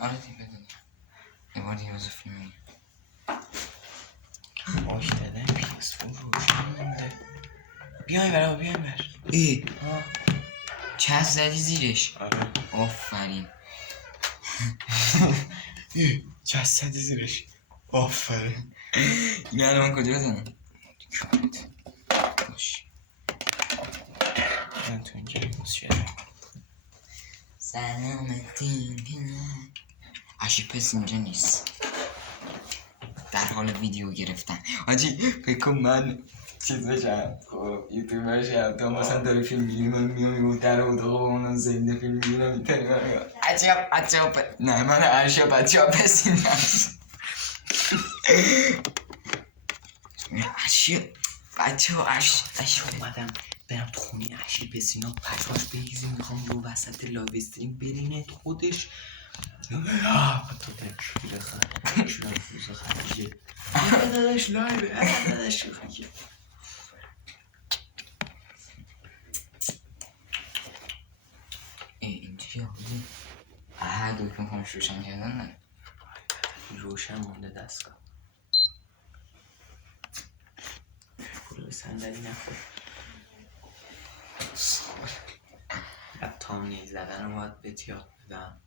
آره دیگه بدونم یه بار دیگه بزر فیلم میگم آش دادن PS4 روشن مونده. بیاین برای بیاین بر ای چسب زدی زیرش. آره آفرین. چسب زدی زیرش. آفرین. این الان کجا بزنم؟ کارت باش من تو اینجا بوز شدم. سلامتی عشی پس اینجا نیست در حال ویدیو گرفتن. آجی فکر کن من چیز بشم خب یوتیوب بشم تو مثلا داری فیلم میگیری من میام در اتاق با اونم زنده فیلم میگیرم میتونی من میگم عجب نه من عجب پس این هست بچه ها عشی اومدم برم تو خونی عشی پسینا پشماش بگیزی میخوام رو وسط لایو استریم برینه خودش تو تکشیر خرجی روز خرجی داداش لایو داداش خرجی اینجوری دکمه کنش روشن کردن نه روشن مونده دستگاه پولو به صندلی نخور تام نیز زدن رو باید بهت یاد بدم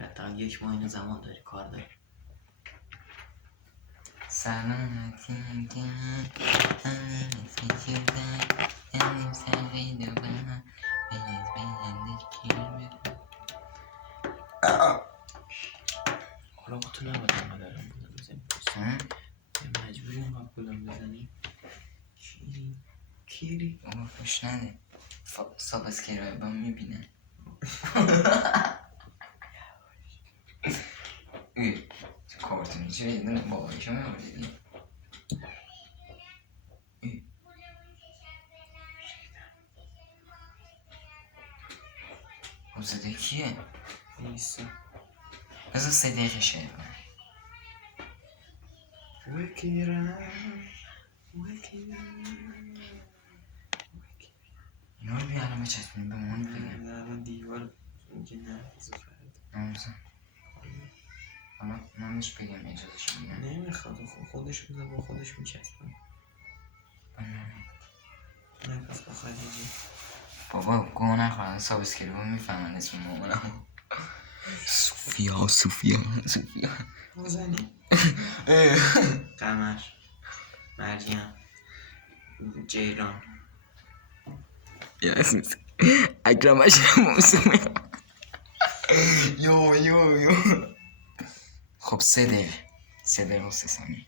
حداقل 1 ماه اینو زمان داری کار داری سلامتی حالا با تو نباید همه دارم بودم بزنیم مجبوری هم باید بودم بزنیم کیری بابا خوش نده سابسکرایب هم میبینن کارتونی چرا یه دونه بابایشو میبردیدی خب صدای کیه؟ نیستا بذار 3 دقیقه شعر کنم اینا رو بیا الان بچسبونیم به مامانت بگم الان دیوار میگه نه بذار فرد نمیزن حالا من بهش بگم اجازهش میگم نمیخواد خودش بذار با خودش میچسبونه نه پس با خدیجه بابا گوه نخواهد سابسکرایب هم میفهمن اسم مامانم صوفیا بزنی قمر مریم جیران یا اسم اکرم اشرف موسومه یو خب 3 دقیقه و 3 ثانیه